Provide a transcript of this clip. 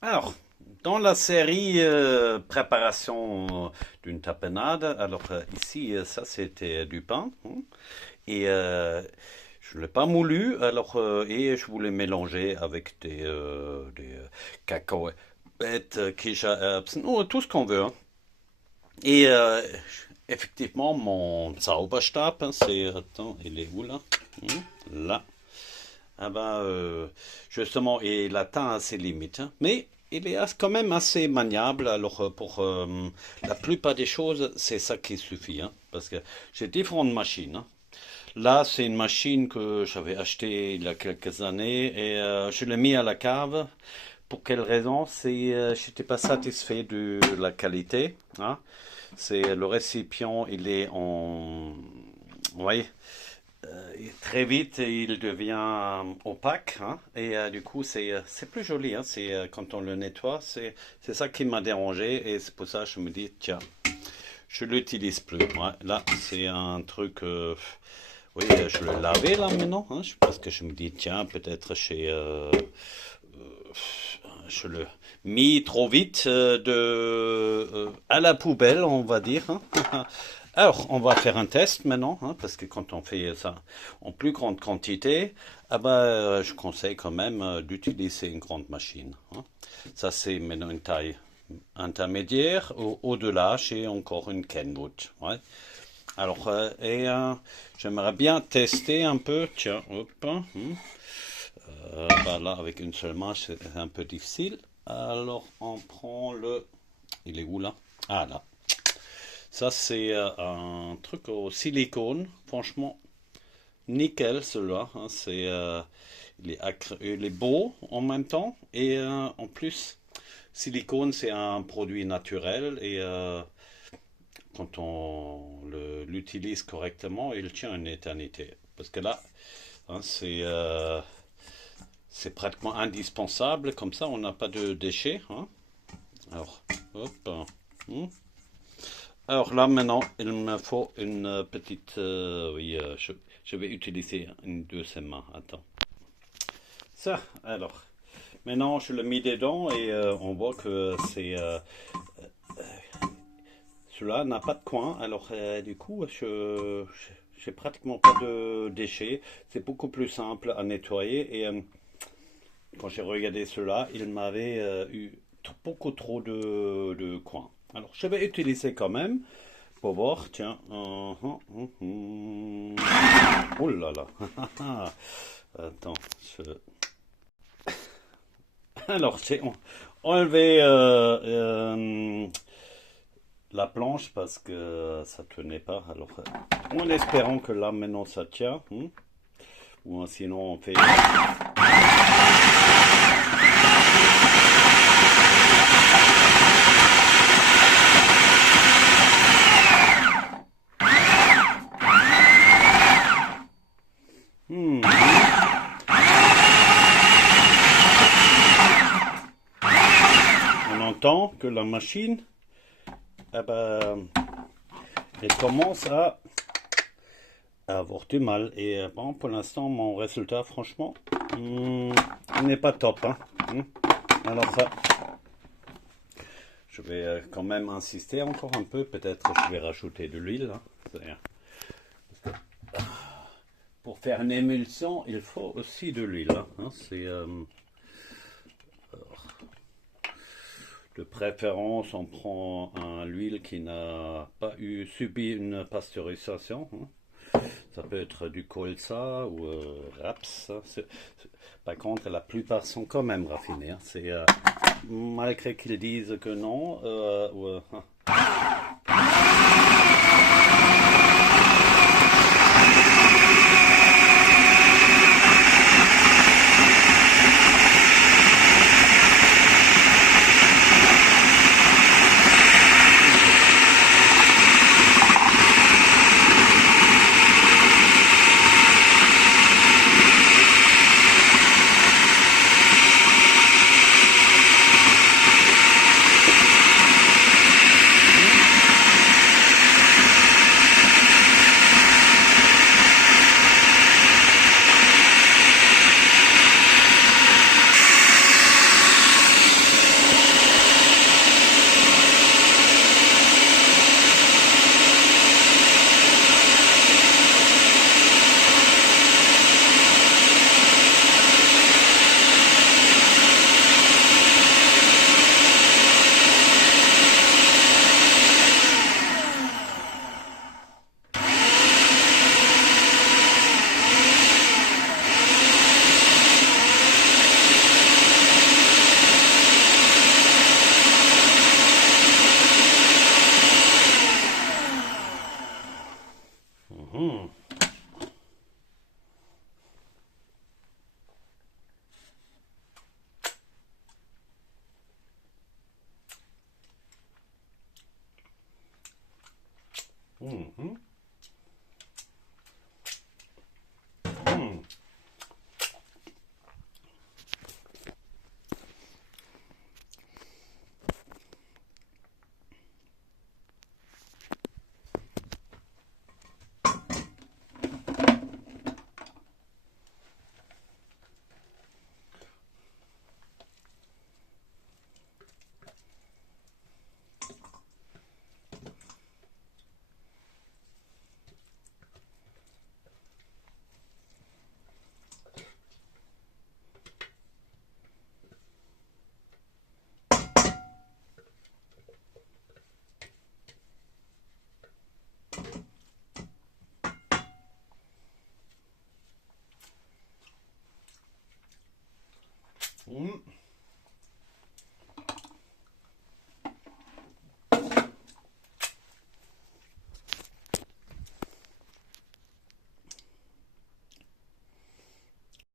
Alors, dans la série préparation d'une tapenade, alors ici, ça c'était du pain, hein, et je ne l'ai pas moulu, alors, et je voulais mélanger avec des cacahuètes, Kichererbsen, oh, tout ce qu'on veut, hein. Et effectivement, mon Zauberstab, hein, attends, il est où là? Là. Ah ben, justement, il atteint ses limites, hein. Mais il est quand même assez maniable. Alors, pour la plupart des choses, c'est ça qui suffit, hein, parce que j'ai différentes machines, hein. Là, c'est une machine que j'avais achetée il y a quelques années et je l'ai mis à la cave. Pour quelle raison? C'est, j'étais pas satisfait de la qualité, hein. C'est le récipient, il est en, vous voyez, et très vite, il devient opaque, hein, et du coup, c'est plus joli, hein, c'est quand on le nettoie, c'est ça qui m'a dérangé et c'est pour ça que je me dis tiens, je l'utilise plus. Ouais, là, c'est un truc, oui, je le lavais là maintenant, hein, parce que je me dis tiens, peut-être je le mis trop vite à la poubelle, on va dire, hein. Alors, on va faire un test maintenant, hein, parce que quand on fait ça en plus grande quantité, ah bah, je conseille quand même d'utiliser une grande machine, hein. Ça, c'est maintenant une taille intermédiaire. Au-delà, j'ai encore une Kenwood. Ouais. Alors, j'aimerais bien tester un peu. Tiens, hop, hein. Bah là, avec une seule main, c'est un peu difficile. Alors, on prend le. Il est où là? Ah là. Ça, c'est un truc au silicone. Franchement, nickel celui-là, hein. Il est beau en même temps. Et en plus, silicone, c'est un produit naturel. Et quand on l'utilise correctement, il tient une éternité. Parce que là, hein, c'est pratiquement indispensable. Comme ça, on n'a pas de déchets, hein. Alors, hop. Hein. Alors là, maintenant, il me faut une petite. Oui, je vais utiliser une deuxième main. Attends. Ça, alors. Maintenant, je le mets dedans et on voit que cela n'a pas de coin. Alors, du coup, j'ai pratiquement pas de déchets. C'est beaucoup plus simple à nettoyer. Et quand j'ai regardé cela, il m'avait eu beaucoup trop de coins. Alors, je vais utiliser quand même. Pour voir, tiens. Oh là là. Attends. Alors, j'ai enlevé la planche parce que ça tenait pas. Alors, en espérant que là, maintenant, ça tient, hein. Ou sinon, on fait. Hmm. On entend que la machine, eh ben, elle commence à avoir du mal. Et bon, pour l'instant, mon résultat, franchement, n'est pas top, hein. Alors, je vais quand même insister encore un peu. Peut-être je vais rajouter de l'huile, hein. Pour faire une émulsion, il faut aussi de l'huile, hein. C'est de préférence, on prend l'huile qui n'a pas subi une pasteurisation, hein. Ça peut être du colza ou raps, hein. Par contre, la plupart sont quand même raffinés, hein. C'est malgré qu'ils disent que non. Mhm. Mm. Mm.